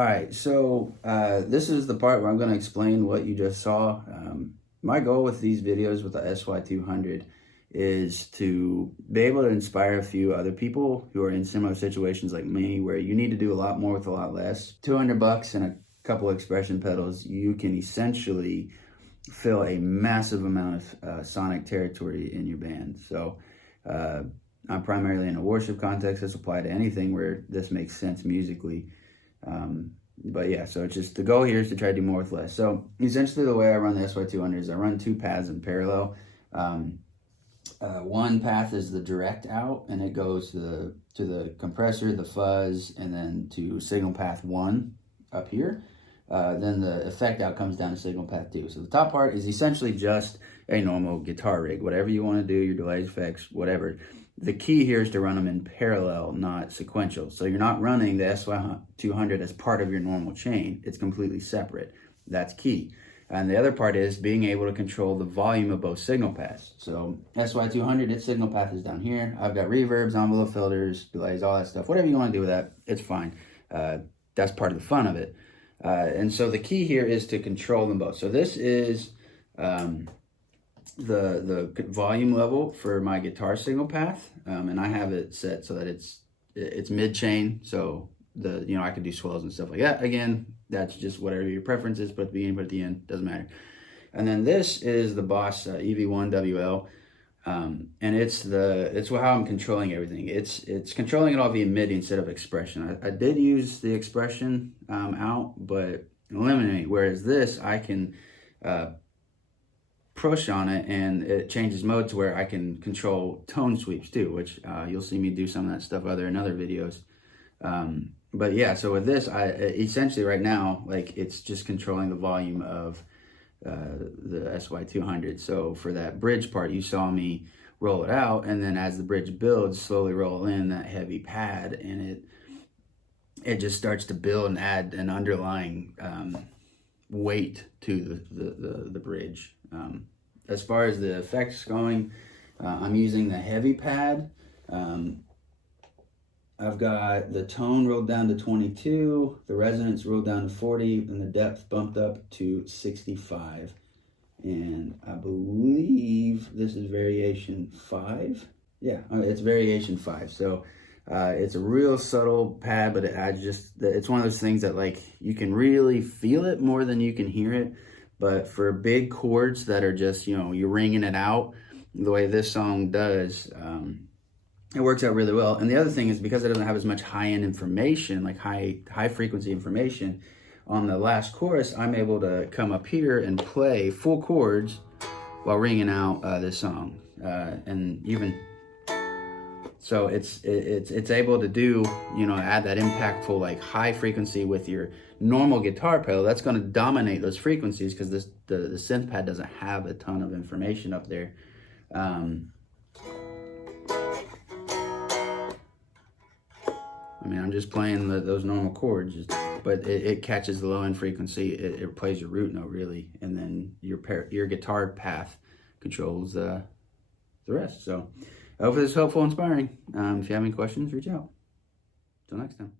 All right, so this is the part where I'm going to explain what you just saw. My goal with these videos with the SY-200 is to be able to inspire a few other people who are in similar situations like me, where you need to do a lot more with a lot less. $200 and a couple expression pedals, you can essentially fill a massive amount of sonic territory in your band. So I'm primarily in a worship context. This applies to anything where this makes sense musically. But yeah, so it's just, the goal here is to try to do more with less. So essentially the way I run the SY-200 is I run two paths in parallel. One path is the direct out, and it goes to the compressor, the fuzz, and then to signal path 1 up here. Then the effect out comes down to signal path 2. So the top part is essentially just a normal guitar rig, whatever you want to do, your delays, effects, whatever. The key here is to run them in parallel, not sequential. So you're not running the SY-200 as part of your normal chain. It's completely separate. That's key. And the other part is being able to control the volume of both signal paths. So SY-200, its signal path is down here. I've got reverbs, envelope filters, delays, all that stuff. Whatever you want to do with that, it's fine. That's part of the fun of it. And so the key here is to control them both. So this is the volume level for my guitar signal path, and I have it set so that it's mid chain. So I could do swells and stuff like that. Again, that's just whatever your preference is. Put at the beginning, put at the end, doesn't matter. And then this is the Boss EV1 WL, and it's how I'm controlling everything. It's controlling it all via MIDI instead of expression. I did use the expression out, but eliminate. Whereas this, I can push on it and it changes mode to where I can control tone sweeps too, which you'll see me do some of that stuff in other videos. But yeah, so with this, I essentially right now, like, it's just controlling the volume of the SY-200. So for that bridge part, you saw me roll it out, and then as the bridge builds, slowly roll in that heavy pad, and it just starts to build and add an underlying weight to the bridge. As far as the effects going, I'm using the heavy pad. I've got the tone rolled down to 22, the resonance rolled down to 40, and the depth bumped up to 65. And I believe this is variation 5. Yeah, it's variation 5. So it's a real subtle pad, but it's one of those things that, like, you can really feel it more than you can hear it. But for big chords that are just, you're ringing it out the way this song does, it works out really well. And the other thing is, because it doesn't have as much high-end information, like high frequency information, on the last chorus, I'm able to come up here and play full chords while ringing out this song. And even so, it's able to do, add that impactful, like, high frequency with your normal guitar pedal. That's going to dominate those frequencies because the synth pad doesn't have a ton of information up there. I'm just playing those normal chords, but it catches the low end frequency. It plays your root note, really, and then your guitar path controls the rest. So I hope this is helpful, inspiring. If you have any questions, reach out. Till next time.